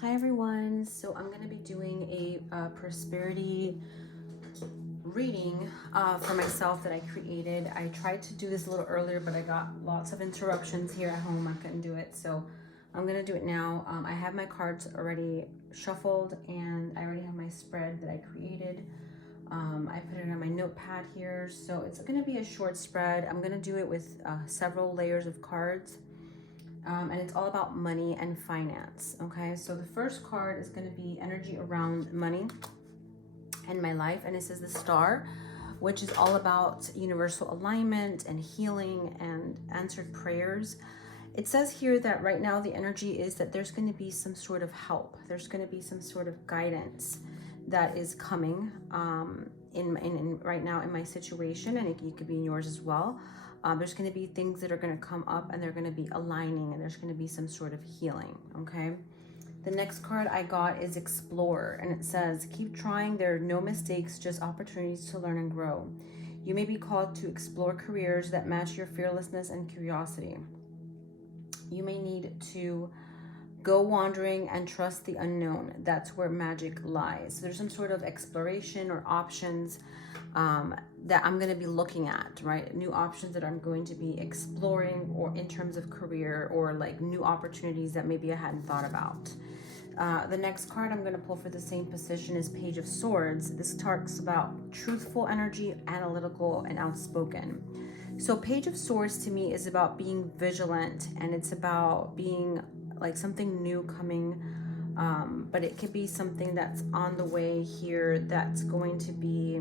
Hi everyone, so I'm going to be doing a prosperity reading for myself that I created. I tried to do this a little earlier, but I got lots of interruptions here at home. I couldn't do it, so I'm going to do it now. I have my cards already shuffled and I already have my spread that I created. I put it on my notepad here, so it's going to be a short spread. I'm going to do it with several layers of cards. And it's all about money and finance. Okay, so the first card is going to be energy around money and my life, and it says the Star, which is all about universal alignment and healing and answered prayers. It says here that right now the energy is that there's going to be some sort of help, there's going to be some sort of guidance that is coming in right now in my situation, and it could be in yours as well. There's going to be things that are going to come up and they're going to be aligning, and there's going to be some sort of healing. Okay, the next card I got is Explorer, and it says keep trying, there are no mistakes, just opportunities to learn and grow. You may be called to explore careers that match your fearlessness and curiosity. You may need to go wandering and trust the unknown. That's where magic lies. So there's some sort of exploration or options that I'm going to be looking at, right? New options that I'm going to be exploring, or in terms of career, or like new opportunities that maybe I hadn't thought about. The next card I'm going to pull for the same position is Page of Swords. This talks about truthful energy, analytical, and outspoken. So Page of Swords to me is about being vigilant, and it's about being like something new coming, but it could be something that's on the way here that's going to be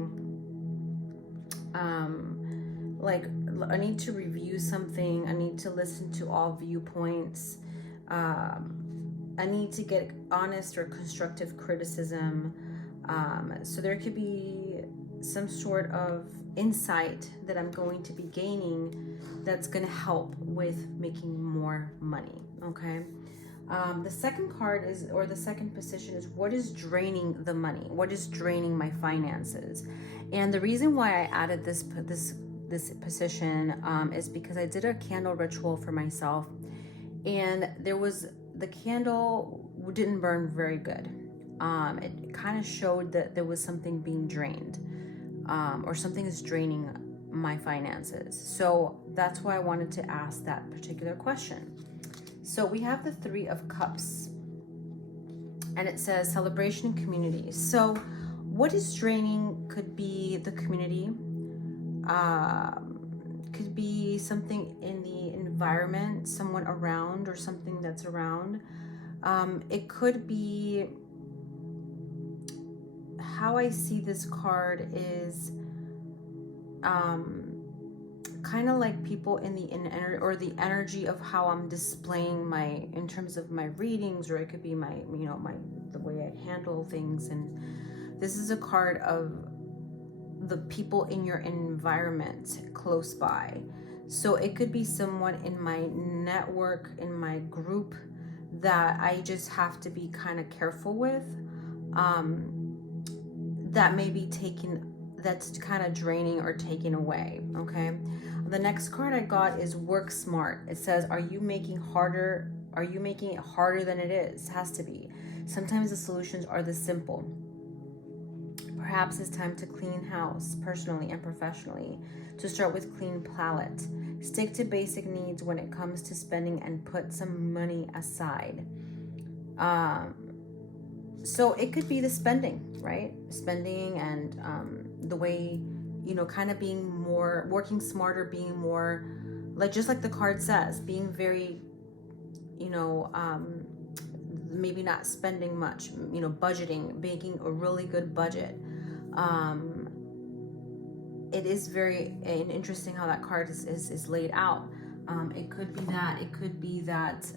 like I need to review something, I need to listen to all viewpoints, I need to get honest or constructive criticism. So there could be some sort of insight that I'm going to be gaining that's going to help with making more money. Okay. The second card is, or the second position is, what is draining the money? What is draining my finances? And the reason why I added this position is because I did a candle ritual for myself, and the candle didn't burn very good. It kind of showed that there was something being drained, or something is draining my finances. So that's why I wanted to ask that particular question. So we have the Three of Cups, and it says celebration and community. So what is draining could be the community, could be something in the environment, someone around, or something that's around. It could be, how I see this card is kind of like people in the or the energy of how I'm displaying my, in terms of my readings, or it could be my, the way I handle things. And this is a card of the people in your environment close by. So it could be someone in my network, in my group, that I just have to be kind of careful with, that may be taken, that's kind of draining or taken away. Okay, the next card I got is Work Smart. It says, are you making it harder than it is? It has to be. Sometimes the solutions are this simple. Perhaps it's time to clean house, personally and professionally, to start with clean palette. Stick to basic needs when it comes to spending, and put some money aside. So it could be the spending, right? Spending, and the way, kind of being more, working smarter, being more, like, just like the card says, being very, maybe not spending much, budgeting, making a really good budget. It is very interesting how that card is laid out. It could be that,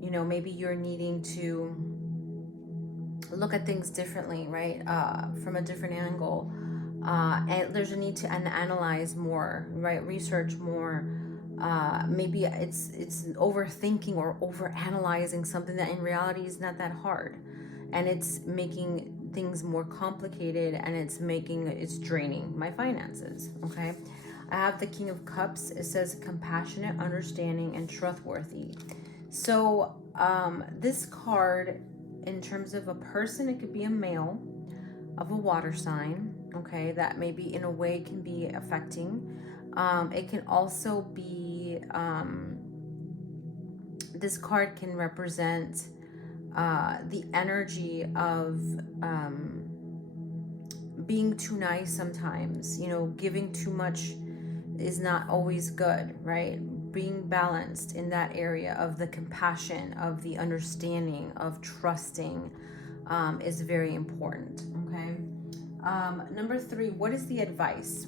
maybe you're needing to look at things differently, right? From a different angle. And there's a need to analyze more, right? Research more. Maybe it's overthinking or overanalyzing something that in reality is not that hard, and it's making things more complicated, and it's draining my finances. Okay, I have the King of Cups. It says compassionate, understanding, and trustworthy. So this card, in terms of a person, it could be a male of a water sign, okay, that maybe in a way can be affecting. It can also be, this card can represent the energy of being too nice sometimes. You know, giving too much is not always good, right? Being balanced in that area of the compassion, of the understanding, of trusting is very important, okay? Number 3, what is the advice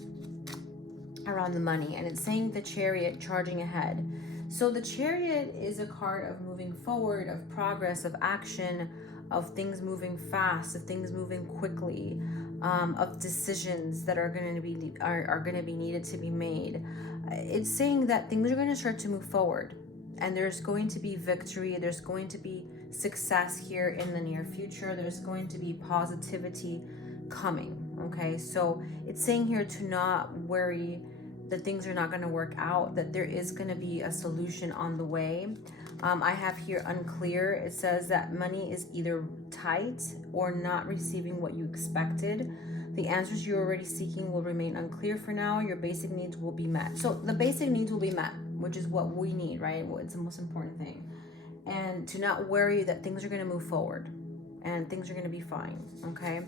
around the money? And it's saying the Chariot, charging ahead. So the Chariot is a card of moving forward, of progress, of action, of things moving fast, of things moving quickly, of decisions that are going to be needed to be made. It's saying that things are going to start to move forward, and there's going to be victory. There's going to be success here in the near future. There's going to be positivity coming. Okay, so it's saying here to not worry that things are not going to work out, that there is going to be a solution on the way. I have here unclear. It says that money is either tight or not receiving what you expected. The answers you're already seeking will remain unclear for now. Your basic needs will be met. So the basic needs will be met, which is what we need, right? Well, it's the most important thing. And to not worry that things are going to move forward and things are going to be fine, okay?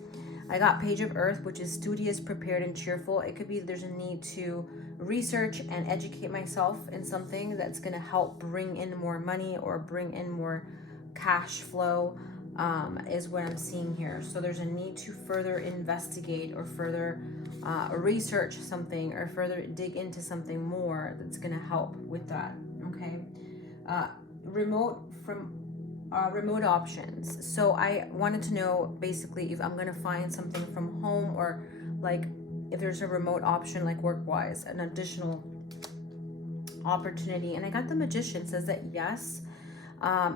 I got Page of Earth, which is studious, prepared, and cheerful. It could be that there's a need to research and educate myself in something that's going to help bring in more money or bring in more cash flow, is what I'm seeing here. So there's a need to further investigate or further research something or further dig into something more that's going to help with that, okay? Remote options. So I wanted to know basically if I'm going to find something from home, or like if there's a remote option, like work-wise, an additional opportunity. And I got the Magician. Says that yes,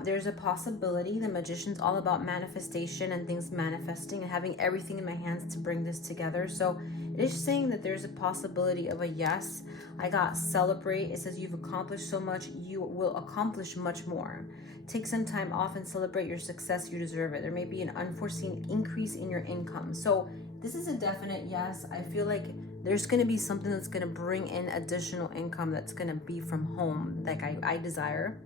there's a possibility. The Magician's all about manifestation and things manifesting and having everything in my hands to bring this together. So it is saying that there's a possibility of a yes. I got Celebrate. It says you've accomplished so much, you will accomplish much more. Take some time off and celebrate your success. You deserve it. There may be an unforeseen increase in your income. So this is a definite yes. I feel like there's going to be something that's going to bring in additional income that's going to be from home, like I desire.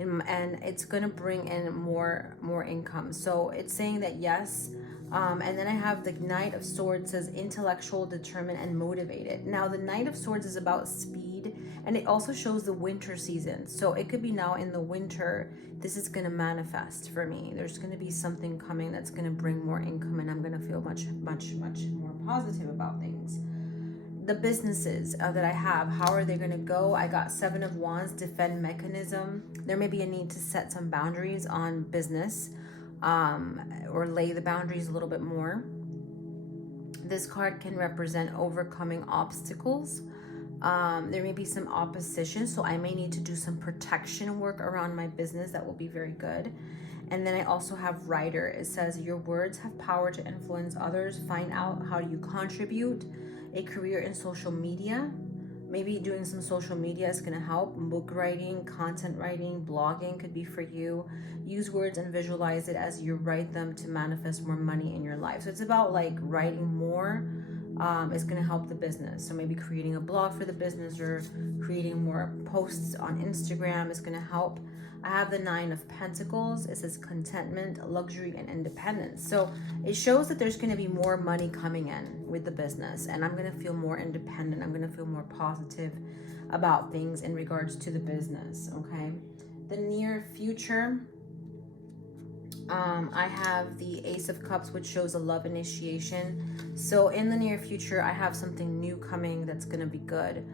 And it's going to bring in more income. So it's saying that yes. And then I have the Knight of Swords. Says intellectual, determined, and motivated. Now the Knight of Swords is about speed, and it also shows the winter season. So it could be now in the winter, this is going to manifest for me. There's going to be something coming that's going to bring more income, and I'm going to feel much more positive about things. The businesses that I have, how are they going to go? I got 7 of Wands, defend mechanism. There may be a need to set some boundaries on business, or lay the boundaries a little bit more. This card can represent overcoming obstacles. There may be some opposition, so I may need to do some protection work around my business. That will be very good. And then I also have Rider. It says your words have power to influence others. Find out how you contribute. A career in social media. Maybe doing some social media is going to help. Book writing, content writing, blogging could be for you. Use words and visualize it as you write them to manifest more money in your life. So it's about like writing more. Is going to help the business. So maybe creating a blog for the business or creating more posts on Instagram is going to help. I have the 9 of Pentacles. It says contentment, luxury, and independence. So it shows that there's going to be more money coming in with the business, and I'm going to feel more independent. I'm going to feel more positive about things in regards to the business, okay? The near future, I have the Ace of Cups, which shows a love initiation. So in the near future, I have something new coming that's going to be good.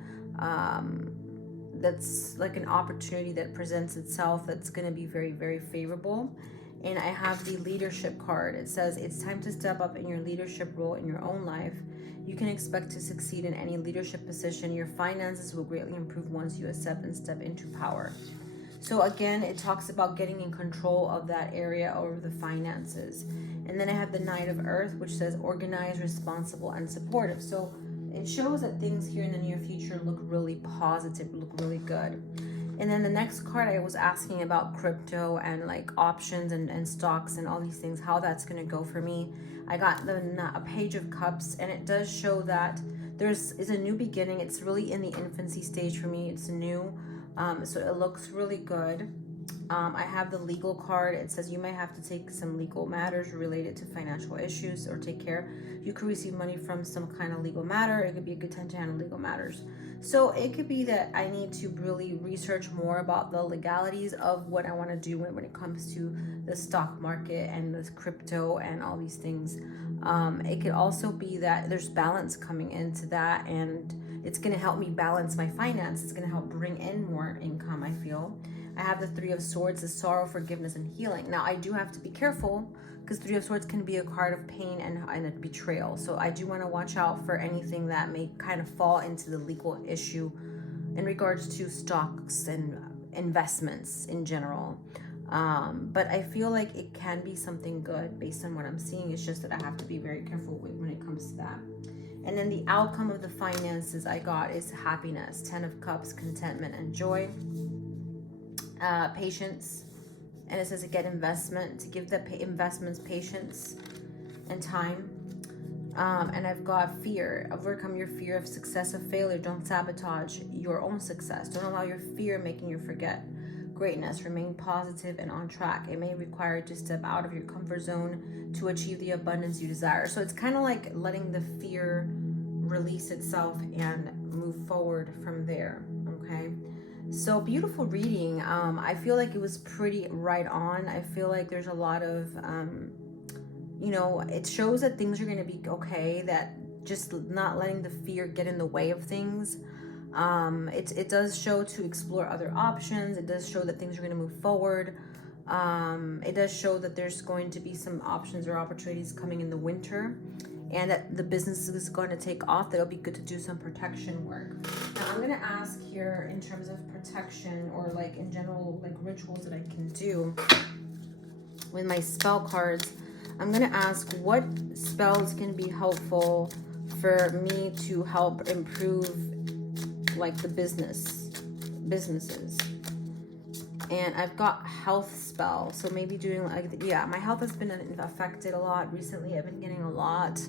That's like an opportunity that presents itself that's going to be very favorable. And I have the Leadership card. It says it's time to step up in your leadership role in your own life. You can expect to succeed in any leadership position. Your finances will greatly improve once you accept and step into power. So again, it talks about getting in control of that area over the finances. And then I have the Knight of Earth, which says organized, responsible, and supportive. So it shows that things here in the near future look really positive, look really good. And then the next card, I was asking about crypto and like options and stocks and all these things, how that's going to go for me. I got a Page of Cups, and it does show that is a new beginning. It's really in the infancy stage for me. It's new. So it looks really good. I have the legal card. It says you may have to take some legal matters related to financial issues or take care. You could receive money from some kind of legal matter. It could be a good time to handle legal matters. So it could be that I need to really research more about the legalities of what I want to do when it comes to the stock market and the crypto and all these things. It could also be that there's balance coming into that, and it's going to help me balance my finance. It's going to help bring in more income, I feel. I have the Three of Swords, the sorrow, forgiveness, and healing. Now, I do have to be careful because Three of Swords can be a card of pain and a betrayal. So I do want to watch out for anything that may kind of fall into the legal issue in regards to stocks and investments in general. But I feel like it can be something good based on what I'm seeing. It's just that I have to be very careful when it comes to that. And then the outcome of the finances I got is happiness, 10 of Cups, contentment, and joy. Patience, and it says to get investment, to give the investments patience and time. And I've got fear, overcome your fear of success, of failure. Don't sabotage your own success. Don't allow your fear making you forget greatness. Remain positive and on track. It may require you to step out of your comfort zone to achieve the abundance you desire. So it's kind of like letting the fear release itself and move forward from there. Okay. So beautiful reading. I feel like it was pretty right on. I feel like there's a lot of, it shows that things are going to be okay, that just not letting the fear get in the way of things. It does show to explore other options. It does show that things are going to move forward. It does show that there's going to be some options or opportunities coming in the winter, and that the business is going to take off. That'll be good to do some protection work. Now I'm going to ask here in terms of protection, or like in general, like rituals that I can do with my spell cards. I'm going to ask what spells can be helpful for me to help improve like the businesses. And I've got health spell. So maybe doing like, yeah, my health has been affected a lot recently. I've been getting a lot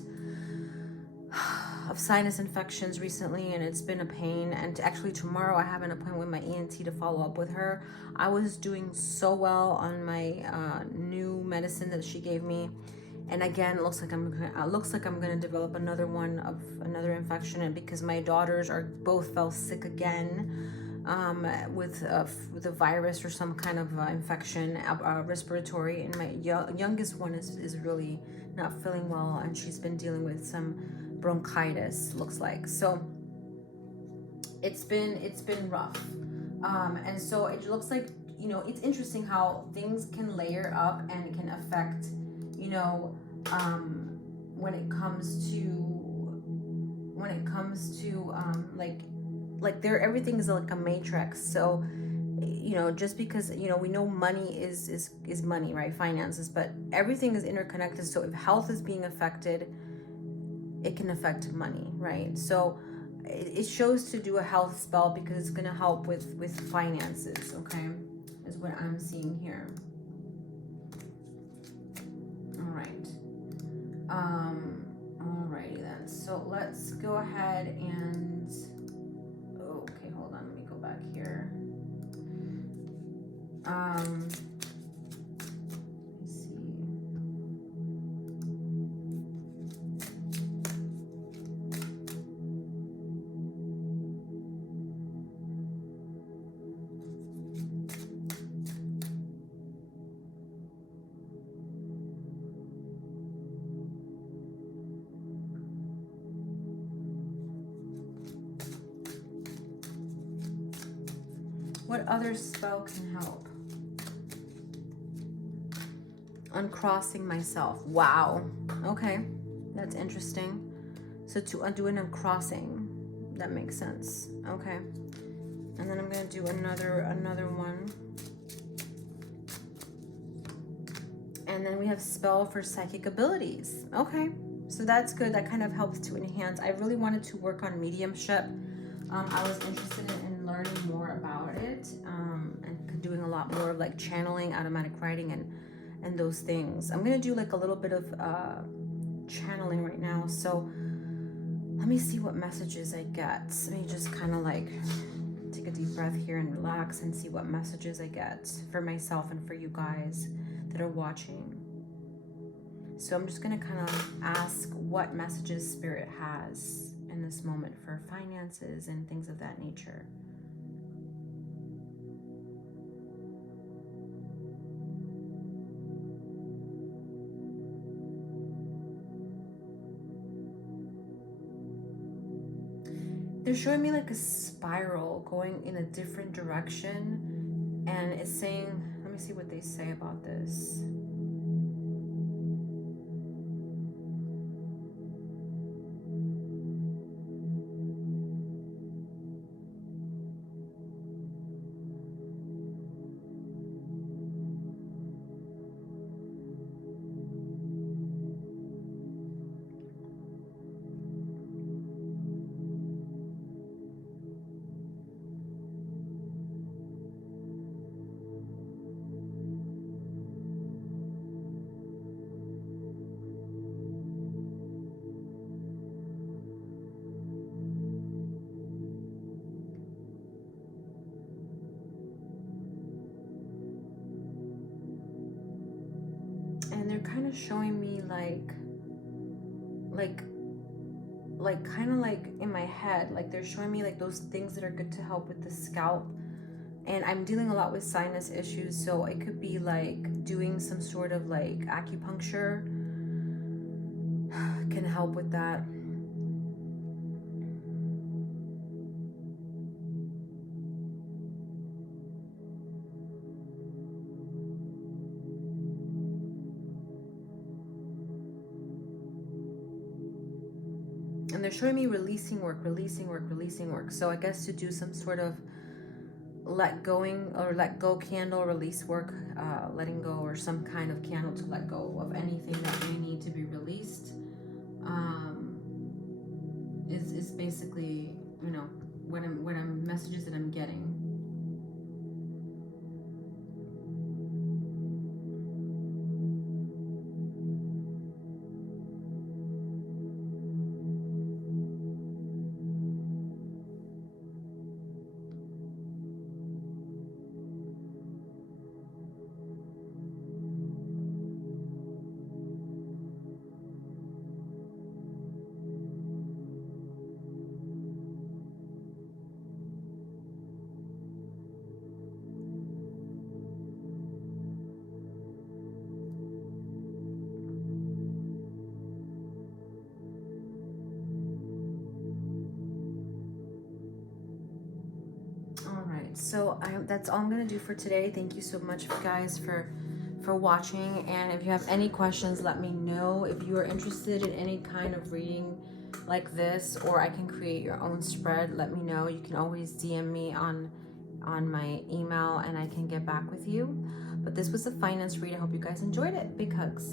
of sinus infections recently, and it's been a pain. And actually tomorrow I have an appointment with my ENT to follow up with her. I was doing so well on my new medicine that she gave me, and again, it looks like I'm gonna develop another infection, and because my daughters both fell sick again with a virus or some kind of infection, respiratory, and my youngest one is really not feeling well, and she's been dealing with some bronchitis, looks like. So it's been rough, and so it looks like, it's interesting how things can layer up and it can affect, when it comes to like everything is like a matrix. So just because we know money is money, right? Finances, but everything is interconnected. So if health is being affected, it can affect money, right? So it shows to do a health spell because it's going to help with finances. Okay, is what I'm seeing here. All right. Alrighty then. So let's go ahead and, okay, hold on. Let me go back here. Let's see. What other spell can help? Uncrossing myself. Wow. Okay. That's interesting. So to undo an uncrossing. That makes sense. Okay. And then I'm going to do another one. And then we have spell for psychic abilities. Okay. So that's good. That kind of helps to enhance. I really wanted to work on mediumship. I was interested in learning more about it. lot more of like channeling, automatic writing, and those things. I'm gonna do like a little bit of channeling right now. So let me see what messages I get. Let me just kind of like take a deep breath here and relax and see what messages I get for myself and for you guys that are watching. So I'm just going to kind of ask what messages Spirit has in this moment for finances and things of that nature. They're showing me like a spiral going in a different direction, and it's saying, let me see what they say about this. And they're kind of showing me kind of like in my head, like they're showing me like those things that are good to help with the scalp. And I'm dealing a lot with sinus issues, so it could be like doing some sort of like acupuncture can help with that. And they're showing me releasing work. So I guess to do some sort of let go candle, release work, letting go, or some kind of candle to let go of anything that may need to be released, is basically, you know, what I'm messages that I'm getting. So that's all I'm gonna do for today. Thank you so much, guys, for watching. And if you have any questions, let me know. If you are interested in any kind of reading like this, or I can create your own spread, let me know. You can always DM me on my email and I can get back with you. But this was the finance read. I hope you guys enjoyed it. Big hugs.